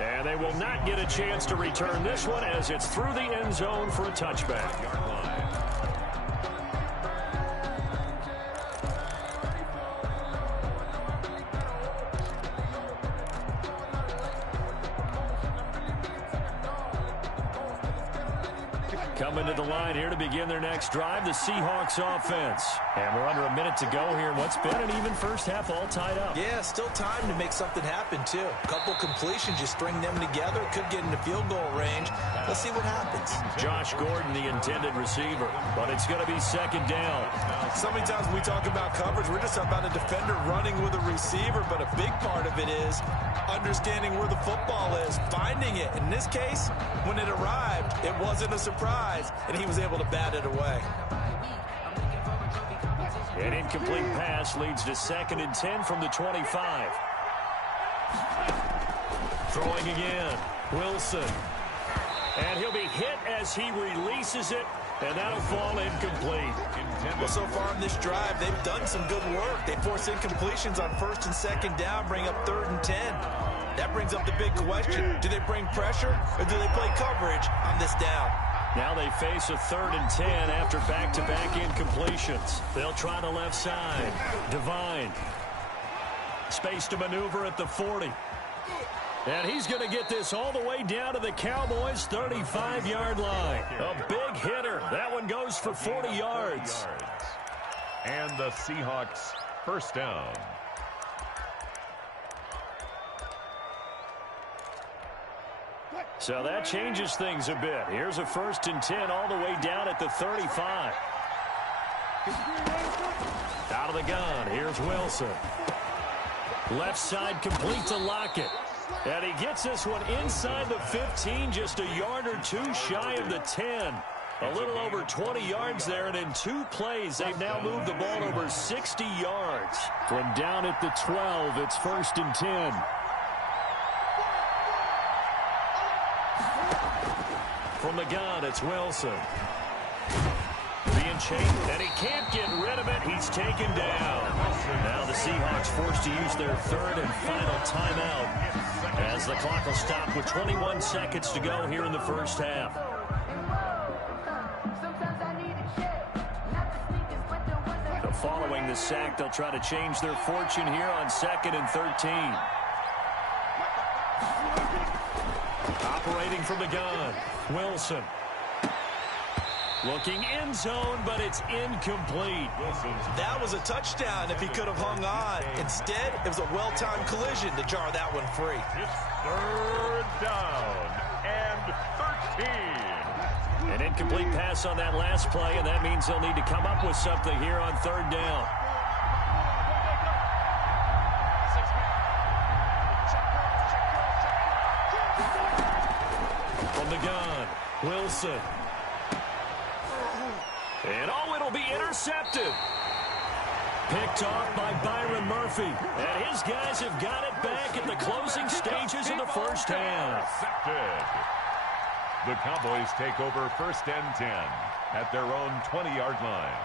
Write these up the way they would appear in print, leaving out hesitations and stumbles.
And they will not get a chance to return this one as it's through the end zone for a touchback. Coming to the line here to begin their next drive, the Seahawks offense. And we're under a minute to go here. What's been an even first half, all tied up. Yeah, still time to make something happen, too. A couple completions, just string them together. Could get into field goal range. Let's see what happens. Josh Gordon, the intended receiver. But it's going to be second down. So many times when we talk about coverage, we're just about a defender running with a receiver. But a big part of it is understanding where the football is, finding it. In this case, when it arrived, it wasn't a surprise, and he was able to bat it away. An incomplete pass leads to 2nd and 10 from the 25. Throwing again, Wilson. And he'll be hit as he releases it, and that'll fall incomplete. Well, so far in this drive, they've done some good work. They force incompletions on 1st and 2nd down, bring up 3rd and 10. That brings up the big question. Do they bring pressure, or do they play coverage on this down? Now they face a 3rd and 10 after back-to-back incompletions. They'll try the left side. Divine. Space to maneuver at the 40. And he's going to get this all the way down to the Cowboys' 35-yard line. A big hitter. That one goes for 40 yards. And the Seahawks first down. So that changes things a bit. Here's a 1st and 10 all the way down at the 35. Out of the gun. Here's Wilson. Left side complete to Lockett. And he gets this one inside the 15, just a yard or two shy of the 10. A little over 20 yards there, and in 2 plays, they've now moved the ball over 60 yards. From down at the 12, it's 1st and 10. From the gun, it's Wilson. Being chased, and he can't get rid of it. He's taken down. Now the Seahawks forced to use their 3rd and final timeout as the clock will stop with 21 seconds to go here in the first half. Following the sack, they'll try to change their fortune here on 2nd and 13. Operating from the gun, Wilson. Looking end zone, but it's incomplete. That was a touchdown if he could have hung on. Instead, it was a well-timed collision to jar that one free. It's 3rd down and 13. An incomplete pass on that last play, and that means they'll need to come up with something here on 3rd down. From the gun, Wilson. And it'll be intercepted. Picked off by Byron Murphy. And his guys have got it back at the closing stages of the first half. The Cowboys take over 1st and 10 at their own 20-yard line.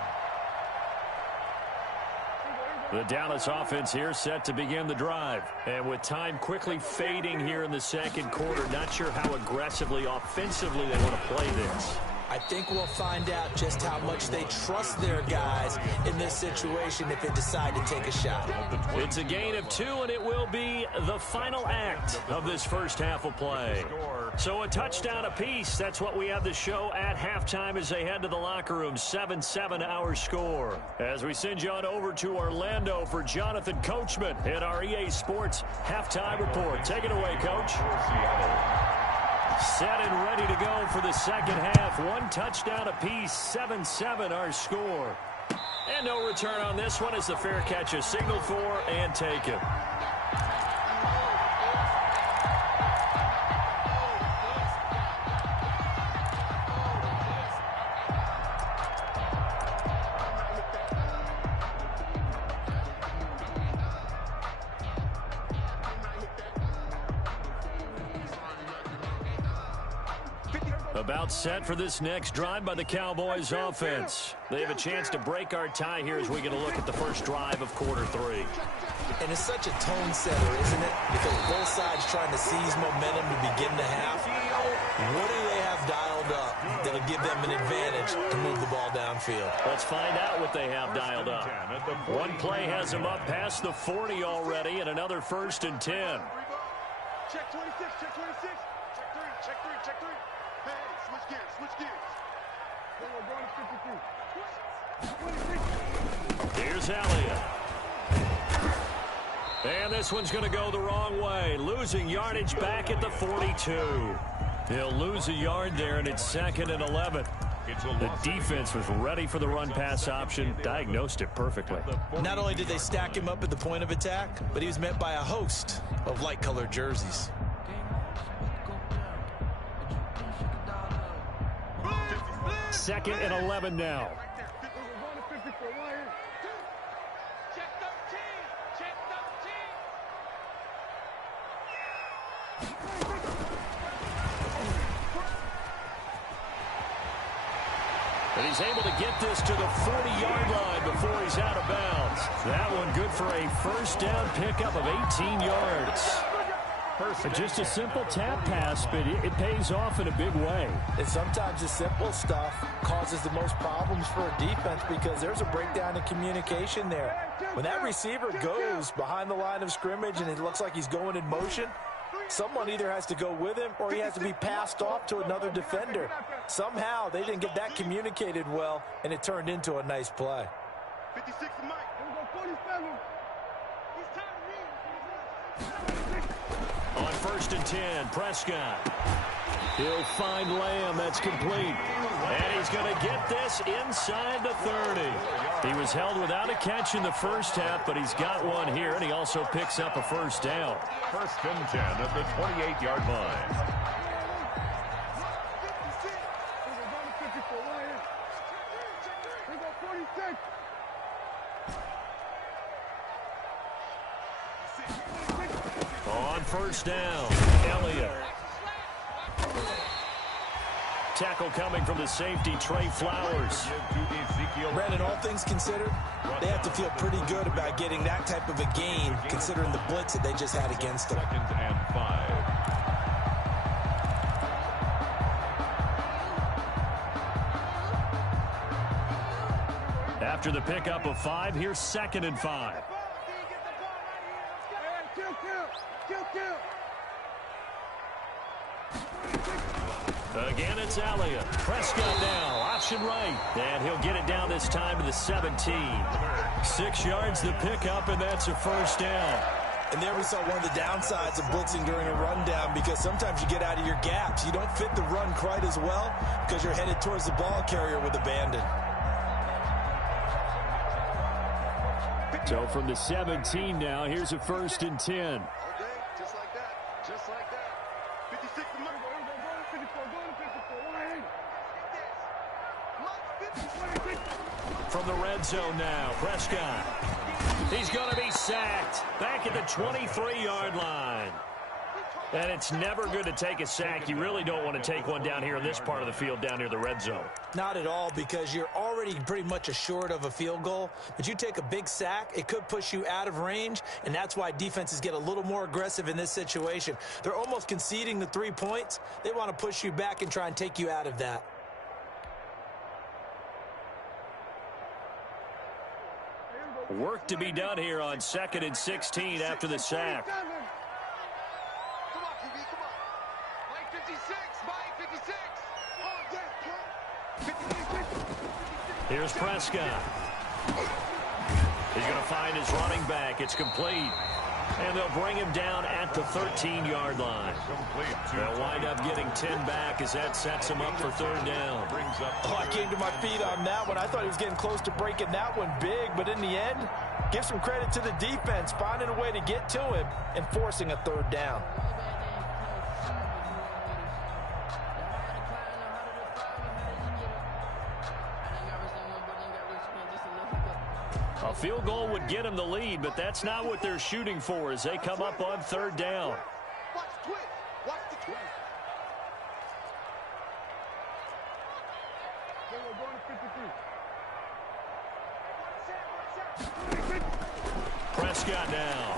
The Dallas offense here set to begin the drive. And with time quickly fading here in the 2nd quarter, not sure how aggressively, offensively they want to play this. I think we'll find out just how much they trust their guys in this situation if they decide to take a shot. It's a gain of 2, and it will be the final act of this first half of play. So a touchdown apiece. That's what we have to show at halftime as they head to the locker room. 7-7 our score. As we send you on over to Orlando for Jonathan Coachman in our EA Sports Halftime Report. Take it away, Coach. Set and ready to go for the second half. 1 touchdown apiece, 7-7 our score. And no return on this one as the fair catch is signaled for and taken. About set for this next drive by the Cowboys offense. They have a chance to break our tie here as we get a look at the first drive of quarter 3. And it's such a tone setter, isn't it? Because both sides trying to seize momentum to begin the half. What do they have dialed up that'll give them an advantage to move the ball downfield? Let's find out what they have dialed up. One play has them up past the 40 already, and another 1st and 10. Check 26, check 26. Check 3, check 3. Hey, switch gears, switch gears. We're going to 53. Here's Elliott. And this one's going to go the wrong way. Losing yardage back at the 42. He'll lose a yard there, and it's 2nd and 11. The defense was ready for the run-pass option, diagnosed it perfectly. Not only did they stack him up at the point of attack, but he was met by a host of light-colored jerseys. Second and 11 now. And he's able to get this to the 40-yard line before he's out of bounds. That one good for a first down pickup of 18 yards. Just a simple tap pass, but it pays off in a big way. And sometimes the simple stuff causes the most problems for a defense because there's a breakdown in communication there. When that receiver goes behind the line of scrimmage and it looks like he's going in motion, someone either has to go with him or he has to be passed off to another defender. Somehow they didn't get that communicated well, and it turned into a nice play. 56 to Mike. 47. He's tired On 1st and 10, Prescott. He'll find Lamb. That's complete. And he's going to get this inside the 30. He was held without a catch in the first half, but he's got one here, and he also picks up a first down. 1st and 10 at the 28-yard line. On 1st down, Elliott. Tackle coming from the safety, Trey Flowers. Brandon, all things considered, they have to feel pretty good about getting that type of a gain, considering the blitz that they just had against them. 2nd and 5. After the pickup of 5, here's 2nd and 5. Again, it's Elliott. Prescott now, option right. And he'll get it down this time to the 17. 6 yards the pickup, and that's a first down. And there we saw one of the downsides of blitzing during a rundown, because sometimes you get out of your gaps. You don't fit the run quite as well because you're headed towards the ball carrier with abandon. So from the 17 now, here's a 1st and 10. Just like that. Just like that. 56 to Mike. From the red zone now, Prescott. He's going to be sacked back at the 23-yard line. And it's never good to take a sack. You really don't want to take one down here in this part of the field, down near the red zone. Not at all, because you're already pretty much assured of a field goal. But you take a big sack, it could push you out of range, and that's why defenses get a little more aggressive in this situation. They're almost conceding the 3 points. They want to push you back and try and take you out of that. Work to be done here on 2nd and 16 after the sack. Come on, QB, come on. Mike 56, Mike 56. Here's Prescott. He's going to find his running back. It's complete. And they'll bring him down at the 13-yard line. They'll wind up getting 10 back as that sets him up for 3rd down. Oh, I came to my feet on that one. I thought he was getting close to breaking that one big, but in the end, give some credit to the defense, finding a way to get to him and forcing a 3rd down. A field goal would get them the lead, but that's not what they're shooting for as they come up on 3rd down. Watch the twist. Watch the twist. Prescott now.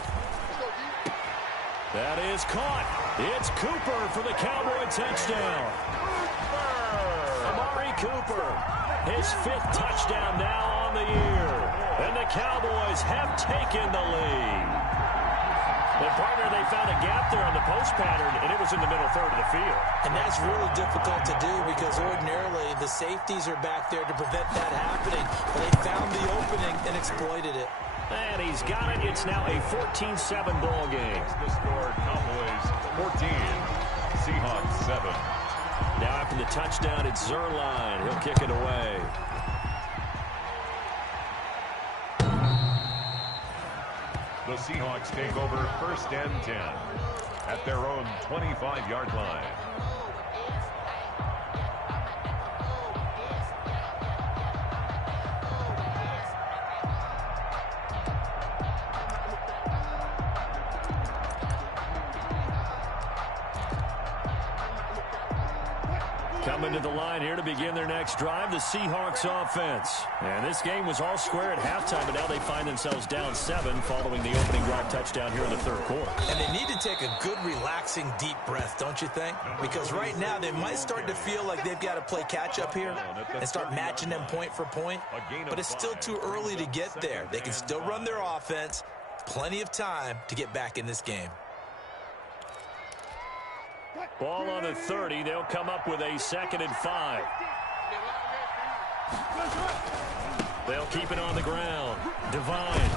That is caught. It's Cooper for the Cowboy touchdown. Amari Cooper, his 5th touchdown now on the year. And the Cowboys have taken the lead. And partner, they found a gap there on the post pattern, and it was in the middle third of the field. And that's really difficult to do because ordinarily the safeties are back there to prevent that happening. But they found the opening and exploited it. And he's got it. It's now a 14-7 ball game. The score, Cowboys 14, Seahawks 7. Now after the touchdown, it's Zerline. He'll kick it away. The Seahawks take over 1st and 10 at their own 25-yard line. Coming to the line here to begin their next drive, the Seahawks offense. And this game was all square at halftime, but now they find themselves down 7 following the opening drive touchdown here in the 3rd quarter. And they need to take a good, relaxing, deep breath, don't you think? Because right now they might start to feel like they've got to play catch-up here and start matching them point for point. But it's still too early to get there. They can still run their offense. Plenty of time to get back in this game. Ball on the 30. They'll come up with a 2nd and 5. They'll keep it on the ground. Divine.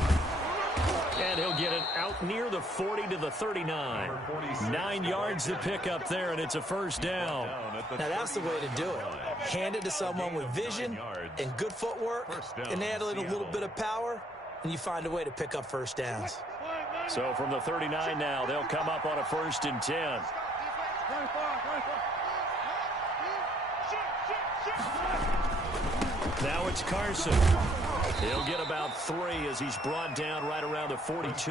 And he'll get it out near the 40 to the 39. 9 yards to pick up there, and it's a 1st down. Now that's the way to do it. Hand it to someone with vision and good footwork, and add a little bit of power, and you find a way to pick up 1st downs. So from the 39 now, they'll come up on a 1st and 10. Now it's Carson. He'll get about 3 as he's brought down right around the 42.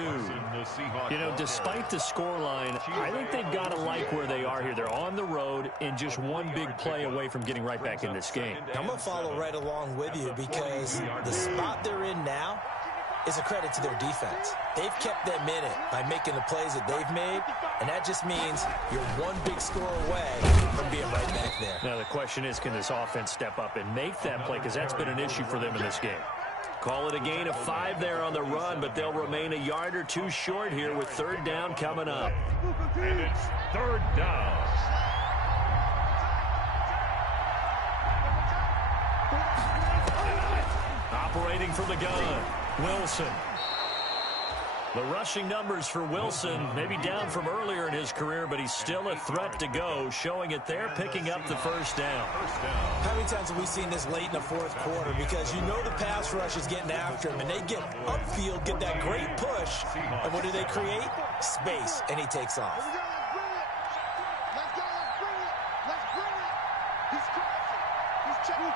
You know, despite the scoreline, I think they've got to like where they are here. They're on the road and just one big play away from getting right back in this game. I'm going to follow right along with you because the spot they're in now is a credit to their defense. They've kept them in it by making the plays that they've made, and that just means you're one big score away from being right back there. Now the question is, can this offense step up and make that play, because that's been an issue for them in this game. Call it a gain of 5 there on the run, but they'll remain a yard or 2 short here with 3rd down coming up. And it's 3rd down. Operating from the gun, Wilson. The rushing numbers for Wilson, maybe down from earlier in his career, but he's still a threat to go, showing it there, picking up the 1st down. How many times have we seen this late in the 4th quarter? Because you know the pass rush is getting after him, and they get upfield, get that great push, and what do they create? Space, and he takes off. Let's go, let's bring it. Let's bring it. He's crossing. He's checking.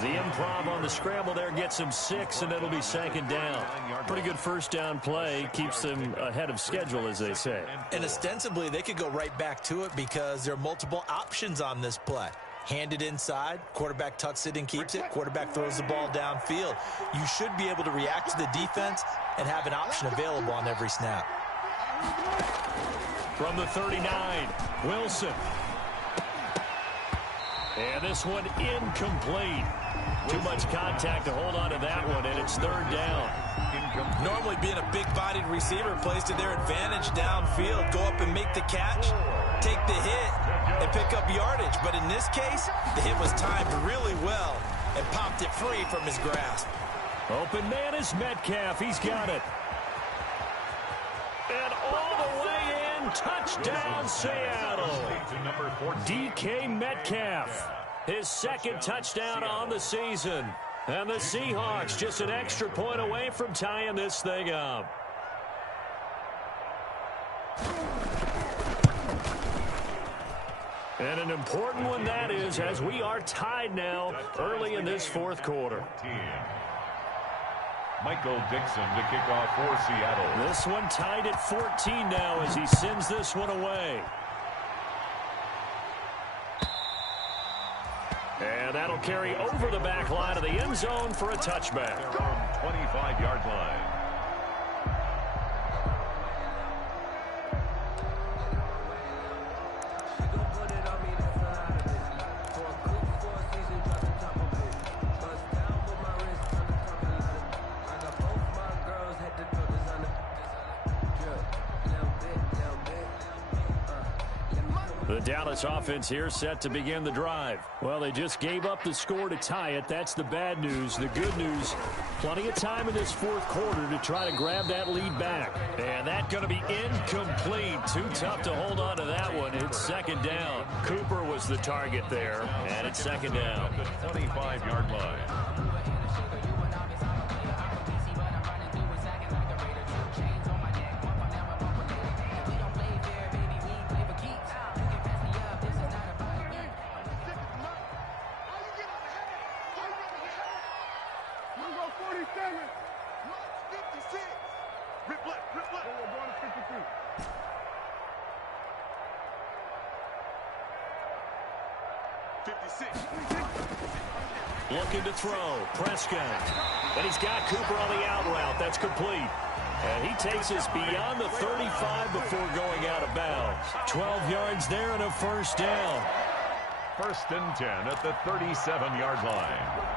The improv on the scramble there gets him 6, and it'll be 2nd down. Pretty good 1st down play. Keeps them ahead of schedule, as they say. And ostensibly, they could go right back to it because there are multiple options on this play. Hand it inside, quarterback tucks it and keeps it, quarterback throws the ball downfield. You should be able to react to the defense and have an option available on every snap. From the 39, Wilson. And this one incomplete. Too much contact to hold on to that one, and it's 3rd down. Normally being a big-bodied receiver plays to their advantage downfield. Go up and make the catch, take the hit, and pick up yardage. But in this case, the hit was timed really well and popped it free from his grasp. Open man is Metcalf. He's got it. And all the way in, touchdown Seattle. DK Metcalf, his 2nd touchdown on the season. And the Seahawks just an extra point away from tying this thing up. And an important one that is, as we are tied now early in this 4th quarter. Michael Dixon to kick off for Seattle. This one tied at 14 now as he sends this one away. And that'll carry over the back line of the end zone for a touchback. Their own 25-yard line. The Dallas offense here set to begin the drive. Well, they just gave up the score to tie it. That's the bad news. The good news, plenty of time in this fourth quarter to try to grab that lead back. And that's going to be incomplete. Too tough to hold on to that one. It's second down. Cooper was the target there, and it's second down. The 25-yard line. Looking to throw. Prescott. And he's got Cooper on the out route. That's complete. And he takes us beyond the 35 before going out of bounds. 12 yards there and a first down. First and 10 at the 37-yard line.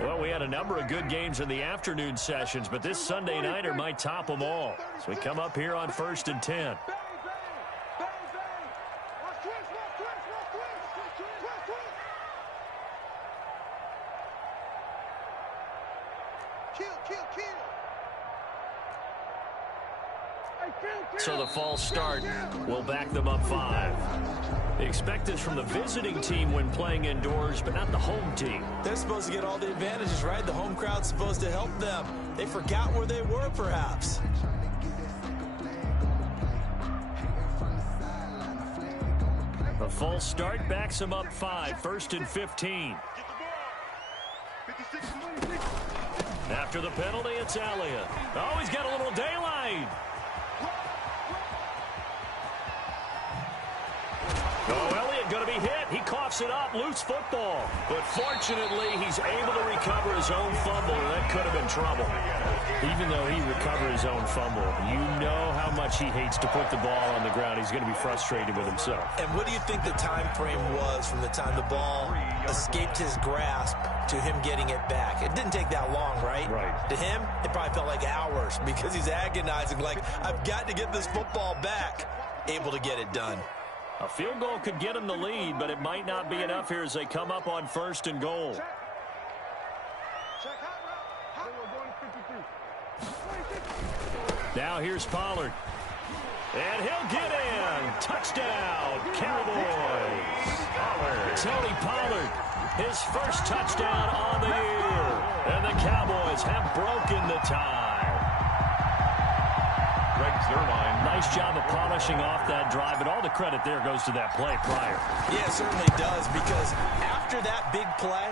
Well, we had a number of good games in the afternoon sessions, but this Sunday nighter might top them all. So we come up here on first and 10. So the false start will back them up 5. Expect this from the visiting team when playing indoors, but not the home team. They're supposed to get all the advantages, right? The home crowd's supposed to help them. They forgot where they were, perhaps. A false start backs them up 5. First and 15. After the penalty, it's Elliott. Oh, he's got a little daylight. Oh, Elliott going to be hit. He coughs it up. Loose football. But fortunately, he's able to recover his own fumble. That could have been trouble. Even though he recovered his own fumble, you know how much he hates to put the ball on the ground. He's going to be frustrated with himself. And what do you think the time frame was from the time the ball escaped his grasp to him getting it back? It didn't take that long, right? Right. To him, it probably felt like hours because he's agonizing, like, I've got to get this football back. Able to get it done. A field goal could get him the lead, but it might not be enough here as they come up on first and goal. Now here's Pollard. And he'll get in. Touchdown, Cowboys. Tony Pollard, his first touchdown on the year. And the Cowboys have broken the tie. Nice job of polishing off that drive, but all the credit there goes to that play prior. Yeah, it certainly does, because after that big play,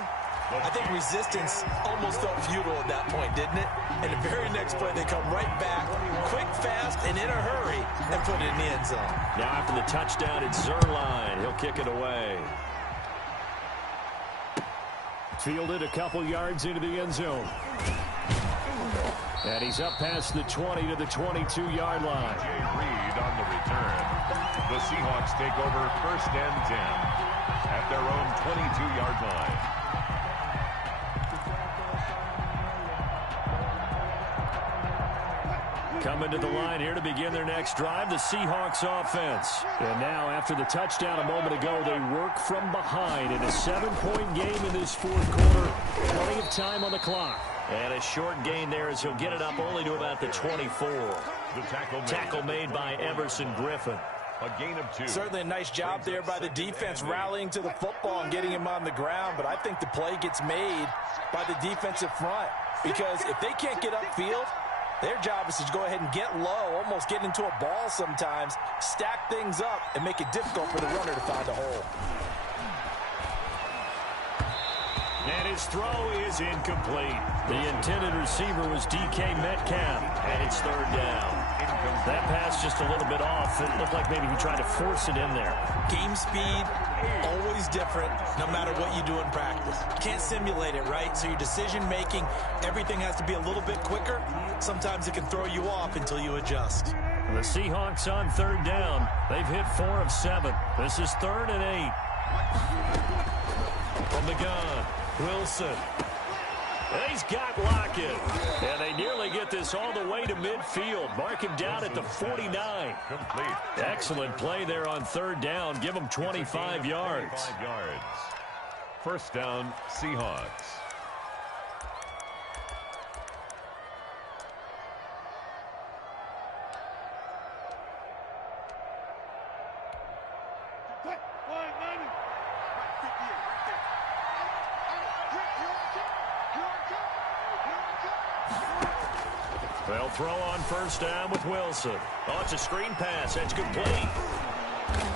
I think resistance almost felt futile at that point, didn't it? And the very next play, they come right back, quick, fast, and in a hurry, and put it in the end zone. Now after the touchdown, it's Zerline. He'll kick it away. Fielded a couple yards into the end zone. And he's up past the 20 to the 22-yard line. Jay Reed on the return. The Seahawks take over first and 10 at their own 22-yard line. Coming to the line here to begin their next drive, the Seahawks offense. And now, after the touchdown a moment ago, they work from behind in a 7-point game in this fourth quarter. Plenty of time on the clock. And a short gain there as he'll get it up only to about the 24. The tackle made by Everson Griffin. A gain of 2. Certainly a nice job there by the defense rallying to the football and getting him on the ground. But I think the play gets made by the defensive front, because if they can't get upfield, their job is to go ahead and get low, almost get into a ball sometimes, stack things up, and make it difficult for the runner to find a hole. And his throw is incomplete. The intended receiver was DK Metcalf, and it's third down. That pass just a little bit off. It looked like maybe he tried to force it in there. Game speed, always different, no matter what you do in practice. You can't simulate it, right? So your decision-making, everything has to be a little bit quicker. Sometimes it can throw you off until you adjust. The Seahawks on third down. They've hit 4 of 7. This is 3rd and 8. From the gun, Wilson. He's got Lockett. And they nearly get this all the way to midfield. Mark him down at the 49. Complete. Excellent play there on third down. Give him 25 yards. 25 yards. First down, Seahawks. They'll throw on first down with Wilson. Oh, it's a screen pass. It's complete.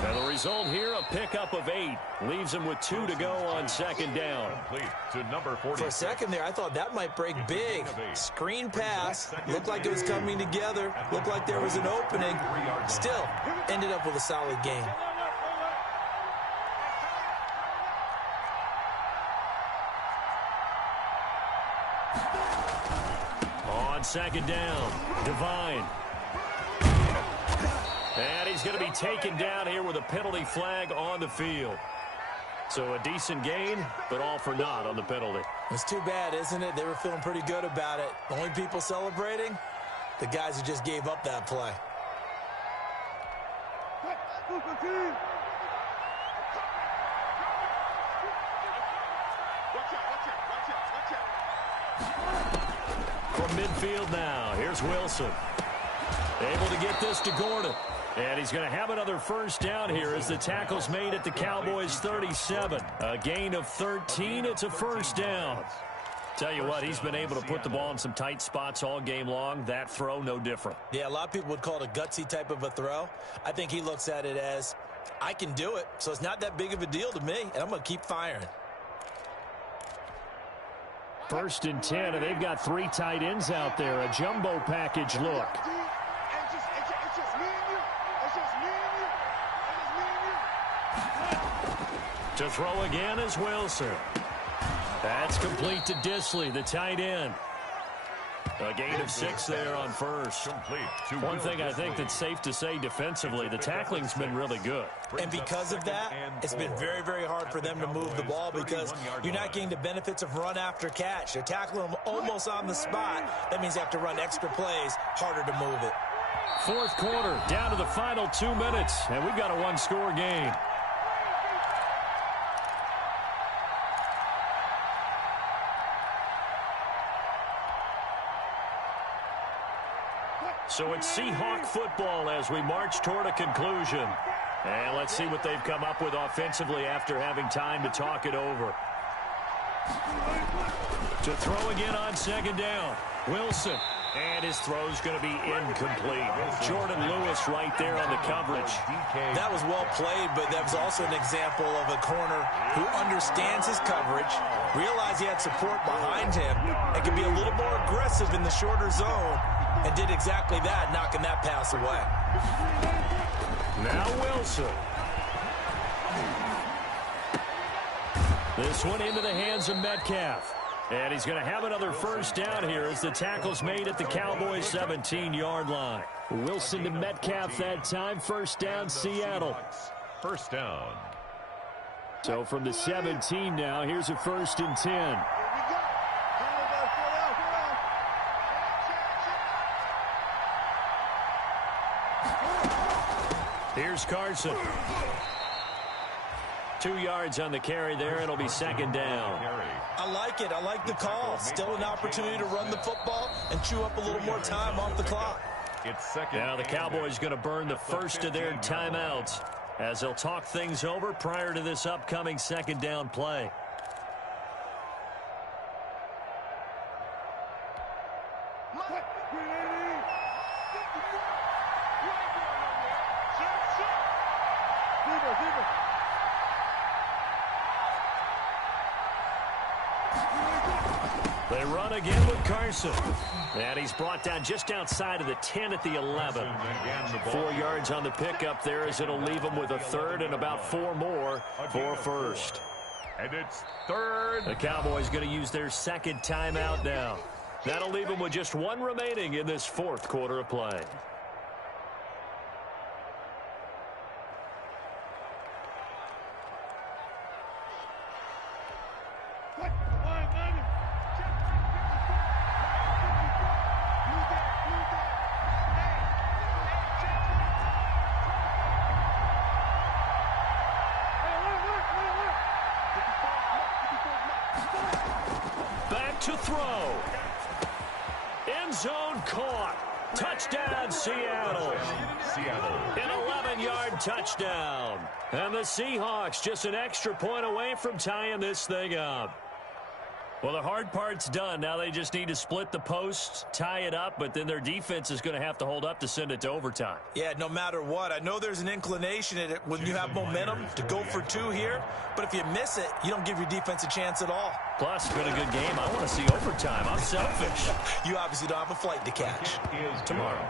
And the result here, a pickup of 8. Leaves him with 2 to go on second down. Complete to number 40. For a second there, I thought that might break big. Screen pass. Looked like it was coming together. Looked like there was an opening. Still, ended up with a solid game. On second down, Devine. And he's going to be taken down here with a penalty flag on the field. So a decent gain, but all for naught on the penalty. It's too bad, isn't it? They were feeling pretty good about it. Only people celebrating, the guys who just gave up that play. From midfield now, here's Wilson. Able to get this to Gordon. And he's going to have another first down here as the tackle's made at the Cowboys' 37. A gain of 13. It's a first down. Tell you what, he's been able to put the ball in some tight spots all game long. That throw, no different. Yeah, a lot of people would call it a gutsy type of a throw. I think he looks at it as, I can do it, so it's not that big of a deal to me, and I'm going to keep firing. 1st and 10, and they've got 3 tight ends out there. A jumbo package look. To throw again is Wilson. That's complete to Disley, the tight end. A gain of 6 there on first. One thing I think that's safe to say defensively, the tackling's been really good. And because of that, it's been very, very hard for them to move the ball because you're not getting the benefits of run after catch. They're tackling them almost on the spot. That means they have to run extra plays, harder to move it. 4th quarter, down to the final 2 minutes, and we've got a 1-score game. So it's Seahawk football as we march toward a conclusion. And let's see what they've come up with offensively after having time to talk it over. To throw again on second down, Wilson. And his throw's going to be incomplete. Jordan Lewis right there on the coverage. That was well played, but that was also an example of a corner who understands his coverage, realized he had support behind him, and can be a little more aggressive in the shorter zone, and did exactly that, knocking that pass away. Now Wilson. This one into the hands of Metcalf. And he's going to have another first down here as the tackle's made at the Cowboys' 17-yard line. Wilson to Metcalf that time. First down, Seattle. First down. So from the 17 now, here's a 1st and 10. Here's Carson. 2 yards on the carry there. It'll be second down. I like it. I like the call. Still an opportunity to run the football and chew up a little more time off the clock. Now the Cowboys going to burn the first of their timeouts as they'll talk things over prior to this upcoming second down play. They run again with Carson. And he's brought down just outside of the 10 at the 11. 4 yards on the pickup there as it'll leave him with a third and about 4 more for first. And it's third. The Cowboys going to use their second timeout now. That'll leave them with just 1 remaining in this 4th quarter of play. To throw. End zone caught. Touchdown, Seattle. An 11-yard touchdown. And the Seahawks just an extra point away from tying this thing up. Well, the hard part's done. Now they just need to split the posts, tie it up, but then their defense is going to have to hold up to send it to overtime. Yeah, no matter what. I know there's an inclination in it when you have momentum to go for 2 here, but if you miss it, you don't give your defense a chance at all. Plus, it's been a good game. I want to see overtime. I'm selfish. You obviously don't have a flight to catch. Tomorrow.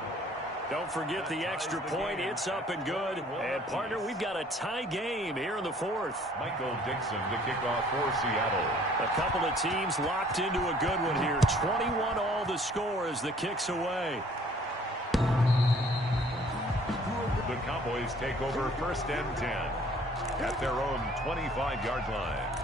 Don't forget the extra point. It's up and good. And, partner, we've got a tie game here in the 4th. Michael Dixon to kick off for Seattle. A couple of teams locked into a good one here. 21 all the score as the kick's away. The Cowboys take over 1st and 10 at their own 25-yard line.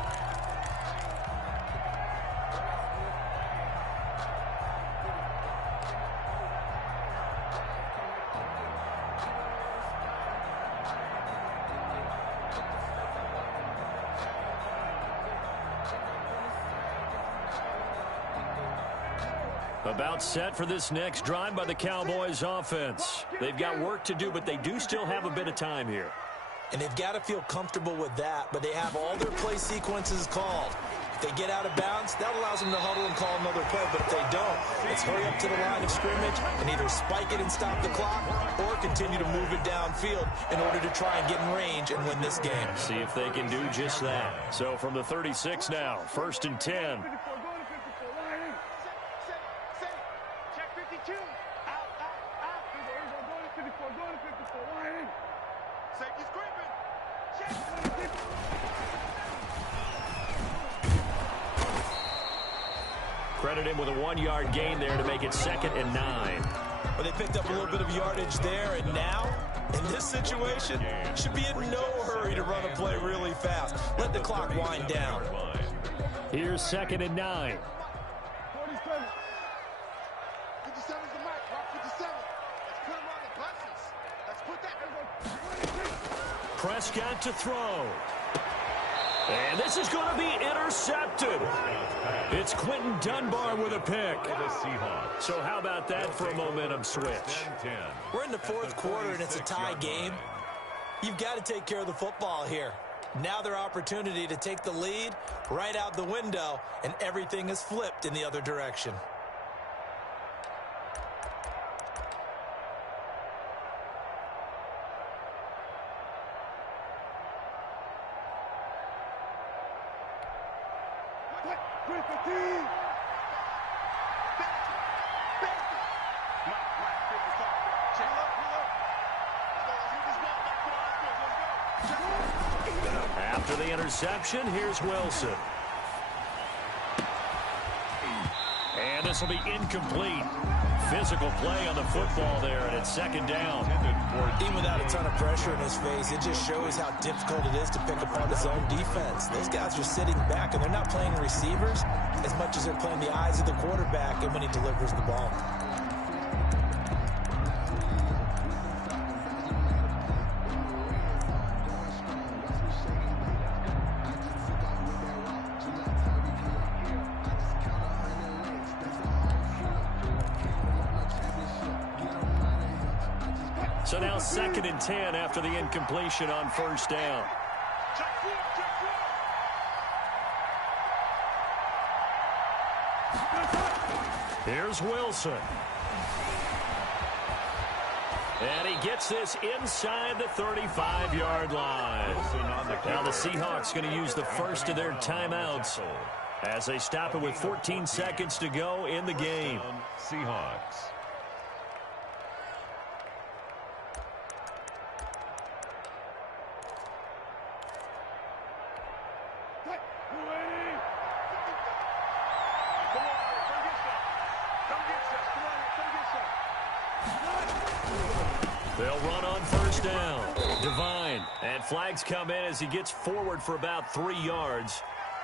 About set for this next drive by the Cowboys offense. They've got work to do, but they do still have a bit of time here. And they've got to feel comfortable with that, but they have all their play sequences called. If they get out of bounds, that allows them to huddle and call another play, but if they don't, it's hurry up to the line of scrimmage and either spike it and stop the clock or continue to move it downfield in order to try and get in range and win this game. See if they can do just that. So from the 36 now, 1st and 10. Credit him with a 1-yard gain there to make it 2nd and 9. Well, they picked up a little bit of yardage there, and now, in this situation, should be in no hurry to run a play really fast. Let the clock wind down. Here's 2nd and 9. 47. 57's the mark. Mark 57. Let's put him on the buses. Let's put that. Prescott to throw. And this is going to be intercepted. It's Quentin Dunbar with a pick. So how about that for a momentum switch? We're in the 4th quarter, and it's a tie game. You've got to take care of the football here. Now their opportunity to take the lead right out the window, and everything is flipped in the other direction. After the interception, here's Wilson. And this will be incomplete. Physical play on the football there, and it's 2nd down. Even without a ton of pressure in his face, it just shows how difficult it is to pick apart his own defense. Those guys are sitting back, and they're not playing receivers as much as they're playing the eyes of the quarterback and when he delivers the ball. So now 2nd and 10 after the incompletion on 1st down. Here's Wilson. And he gets this inside the 35-yard line. Now the Seahawks going to use the first of their timeouts. as they stop it with 14 seconds to go in the game. Seahawks. They'll run on first down. Divine. And flags come in as he gets forward for about 3 yards.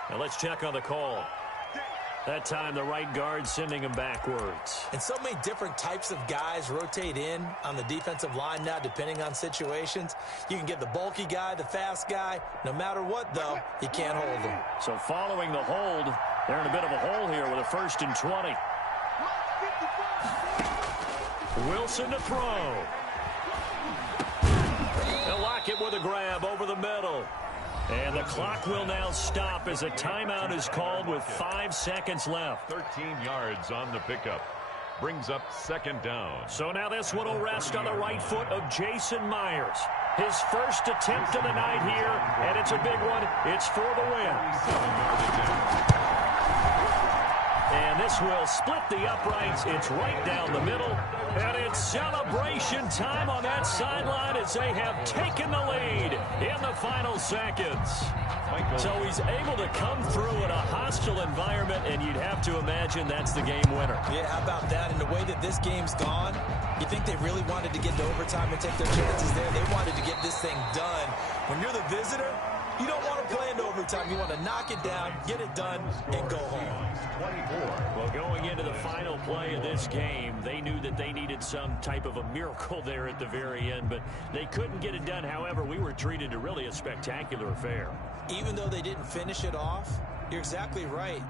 Now let's check on the call. That time the right guard sending him backwards. And so many different types of guys rotate in on the defensive line now depending on situations. You can get the bulky guy, the fast guy. No matter what, though, you can't hold them. So following the hold, they're in a bit of a hole here with a 1st and 20. Wilson to throw. They'll lock it with a grab over the middle. And the clock will now stop as a timeout is called with 5 seconds left. 13 yards on the pickup. Brings up 2nd down. So now this one will rest on the right foot of Jason Myers. His first attempt of the night here, and it's a big one. It's for the win. And this will split the uprights. It's right down the middle. And it's celebration time on that sideline as they have taken the lead in the final seconds. So he's able to come through in a hostile environment, and you'd have to imagine that's the game winner. Yeah, how about that? And the way that this game's gone, you think they really wanted to get to overtime and take their chances there? They wanted to get this thing done. When you're the visitor, you don't want to play into overtime. You want to knock it down, get it done, and go home. 24. Well, going into the final play of this game, they knew that they needed some type of a miracle there at the very end, but they couldn't get it done. However, we were treated to really a spectacular affair. Even though they didn't finish it off, you're exactly right.